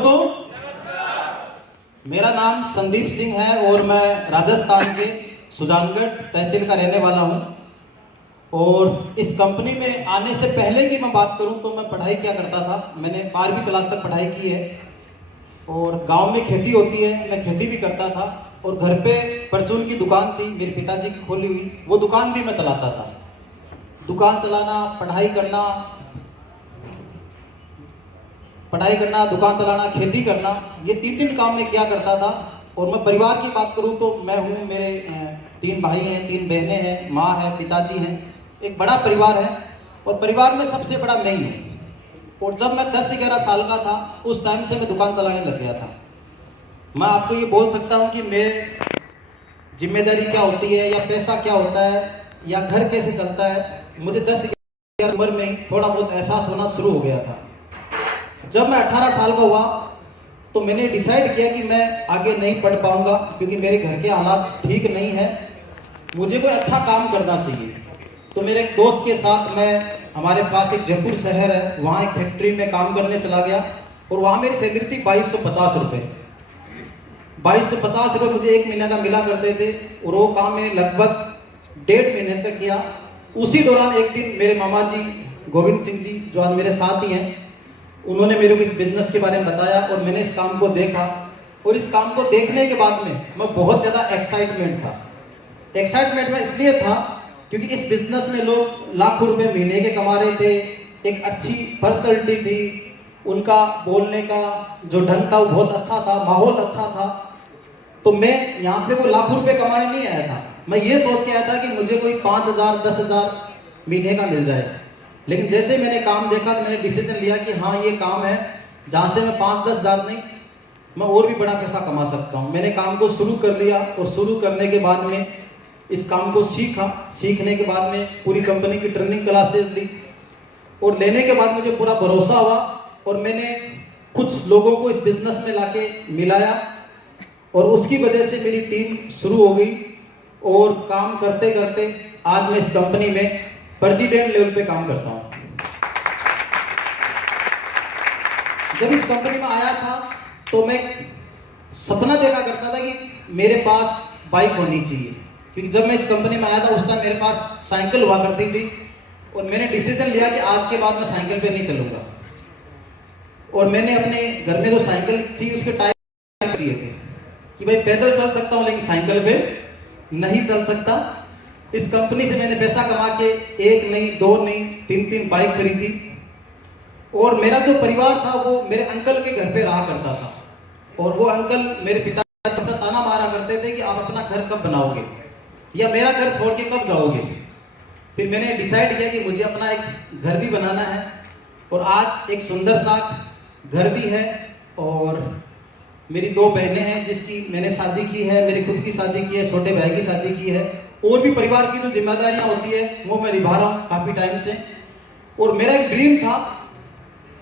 दोस्तों, मेरा नाम संदीप सिंह है और मैं राजस्थान के सुजानगढ़ तहसील का रहने वाला हूं। और इस कंपनी में आने से पहले की मैं बात करूं तो मैं पढ़ाई क्या करता था। मैंने 12वीं क्लास तक पढ़ाई की है और गांव में खेती होती है, मैं खेती भी करता था। और घर पे परचून की दुकान थी मेरे पिताजी की खोली हुई, वो दुकान भी मैं चलाता था। दुकान चलाना, पढ़ाई करना, दुकान चलाना, खेती करना, ये तीन काम मैं किया करता था। और मैं परिवार की बात करूं तो मैं हूं, मेरे 3 भाई हैं, 3 बहनें हैं, माँ है, पिताजी हैं, एक बड़ा परिवार है। और परिवार में सबसे बड़ा मैं ही हूँ। और जब मैं 10-11 साल का था उस टाइम से मैं दुकान चलाने लग गया था। मैं आपको ये बोल सकता हूँ कि मेरे जिम्मेदारी क्या होती है, या पैसा क्या होता है, या घर कैसे चलता है, मुझे 10-11 उम्र में ही थोड़ा बहुत एहसास होना शुरू हो गया था। जब मैं 18 साल का हुआ तो मैंने डिसाइड किया कि मैं आगे नहीं पढ़ पाऊंगा क्योंकि मेरे घर के हालात ठीक नहीं है, मुझे कोई अच्छा काम करना चाहिए। तो मेरे एक दोस्त के साथ मैं, हमारे पास एक जयपुर शहर है, वहाँ एक फैक्ट्री में काम करने चला गया। और वहाँ मेरी सैलरी थी 2250 रुपये। 2250 रुपये मुझे 1 महीने का मिला करते थे। और वो काम मैंने लगभग 1.5 महीने तक किया। उसी दौरान एक दिन मेरे मामा जी गोविंद सिंह जी, जो आज मेरे साथ ही हैं, उन्होंने मेरे को इस बिजनेस के बारे में बताया और मैंने इस काम को देखा। और इस काम को देखने के बाद में मैं बहुत ज़्यादा एक्साइटमेंट था। एक्साइटमेंट में इसलिए था क्योंकि इस बिजनेस में लोग लाखों रुपए महीने के कमा रहे थे, एक अच्छी पर्सनैलिटी थी, उनका बोलने का जो ढंग था वो बहुत अच्छा था, माहौल अच्छा था। तो मैं यहाँ पे कोई लाखों रुपए कमाने नहीं आया था, मैं ये सोच के आया था कि मुझे कोई 5,000 10,000 महीने का मिल जाए। लेकिन जैसे मैंने काम देखा तो मैंने डिसीजन लिया कि हाँ, ये काम है जहाँ से मैं 5-10 हज़ार नहीं, मैं और भी बड़ा पैसा कमा सकता हूँ। मैंने काम को शुरू कर लिया और शुरू करने के बाद में इस काम को सीखा। सीखने के बाद में पूरी कंपनी की ट्रेनिंग क्लासेस ली और लेने के बाद मुझे पूरा भरोसा हुआ और मैंने कुछ लोगों को इस बिजनेस में लाके मिलाया और उसकी वजह से मेरी टीम शुरू हो गई। और काम करते करते आज मैं इस कंपनी में प्रेसिडेंट लेवल पे काम करता हूं। जब इस कंपनी में आया था तो मैं सपना देखा करता था कि मेरे पास बाइक होनी चाहिए, क्योंकि जब मैं इस कंपनी में आया था उस टाइम मेरे पास साइकिल हुआ करती थी। और मैंने डिसीजन लिया कि आज के बाद मैं साइकिल पे नहीं चलूंगा। और मैंने अपने घर में जो साइकिल थी उसके टायर दिए थे कि भाई पैदल चल सकता हूं लेकिन साइकिल पे नहीं चल सकता। इस कंपनी से मैंने पैसा कमा के 1 नहीं, 2 नहीं, 3 बाइक खरीदी। और मेरा जो परिवार था वो मेरे अंकल के घर पे रहा करता था। और वो अंकल मेरे पिता से ताना मारा करते थे कि आप अपना घर कब बनाओगे, या मेरा घर छोड़ के कब जाओगे। फिर मैंने डिसाइड किया कि मुझे अपना एक घर भी बनाना है। और आज एक सुंदर सा घर भी है। और मेरी 2 बहनें हैं जिसकी मैंने शादी की है, मेरी खुद की शादी की है, छोटे भाई की शादी की है। और भी परिवार की जो जिम्मेदारियां होती है वो मैं निभा रहा हूं काफी टाइम से। और मेरा एक ड्रीम था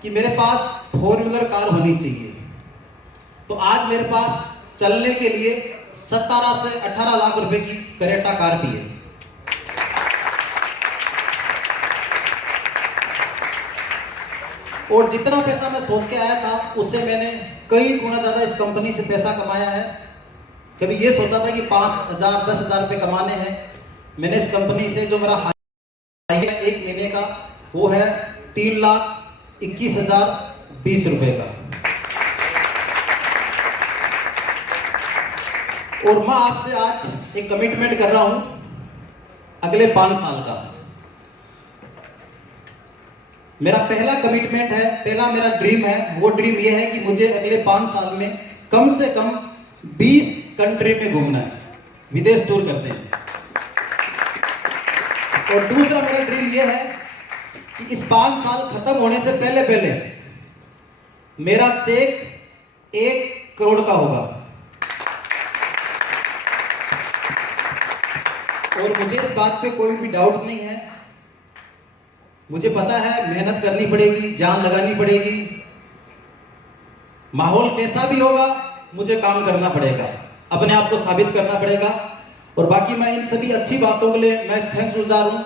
कि मेरे पास 4 व्हीलर कार होनी चाहिए। तो आज मेरे पास चलने के लिए 17 से 18 लाख रुपए की करेटा कार भी है। और जितना पैसा मैं सोच के आया था उससे मैंने कई गुना ज्यादा इस कंपनी से पैसा कमाया है। कभी ये सोचा था कि 5,000 10,000 रुपए कमाने हैं, मैंने इस कंपनी से जो मेरा हाई है 1 महीने का वो है 3,21,020 रुपए का। और मैं आपसे आज एक कमिटमेंट कर रहा हूं अगले 5 साल का। मेरा पहला कमिटमेंट है, पहला मेरा ड्रीम है, वो ड्रीम ये है कि मुझे अगले 5 साल में कम से कम 20 कंट्री में घूमना है, विदेश टूर करते हैं। और दूसरा मेरा ड्रीम ये है कि इस 5 साल खत्म होने से पहले पहले मेरा चेक 1 करोड़ का होगा। और मुझे इस बात पे कोई भी डाउट नहीं है। मुझे पता है मेहनत करनी पड़ेगी, जान लगानी पड़ेगी, माहौल कैसा भी होगा मुझे काम करना पड़ेगा, अपने आप को साबित करना पड़ेगा। और बाकी मैं इन सभी अच्छी बातों के लिए मैं थैंक्स गुजार हूं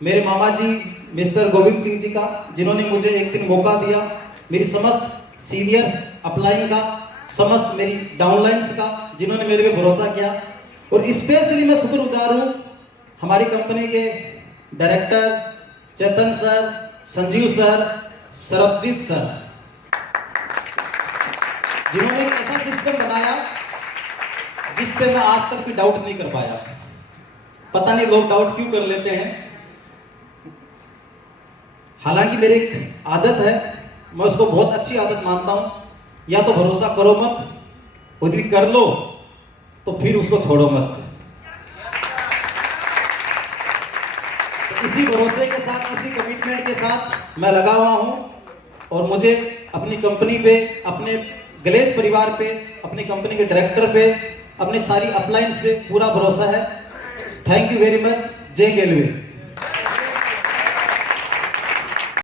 मेरे मामा जी मिस्टर गोविंद सिंह जी का, जिन्होंने मुझे एक दिन मौका दिया मेरी समस्त सीनियर्स अपलाइन का, समस्त मेरी डाउनलाइंस का जिन्होंने मेरे पे भरोसा किया। और स्पेशली मैं शुक्रगुजार हूँ हमारी कंपनी के director Chetan sir, Sanjeev sir, Sarabjeet sir, जिन्होंने एक ऐसा सिस्टम बनाया जिस पे मैं आज तक भी डाउट नहीं कर पाया। पता नहीं लोग डाउट क्यों कर लेते हैं। हालांकि मेरी एक आदत है, मैं उसको बहुत अच्छी आदत मानता हूं, या तो भरोसा करो मत, और यदि कर लो तो फिर उसको छोड़ो मत। तो इसी भरोसे के साथ, इसी कमिटमेंट के साथ मैं लगा हुआ हूं, और मुझे अपनी कंपनी पे, अपने ग्लेज परिवार पे, अपनी कंपनी के डायरेक्टर पे, अपनी सारी अपलाइंस पे पूरा भरोसा है। Thank you very much. जय गेलवे।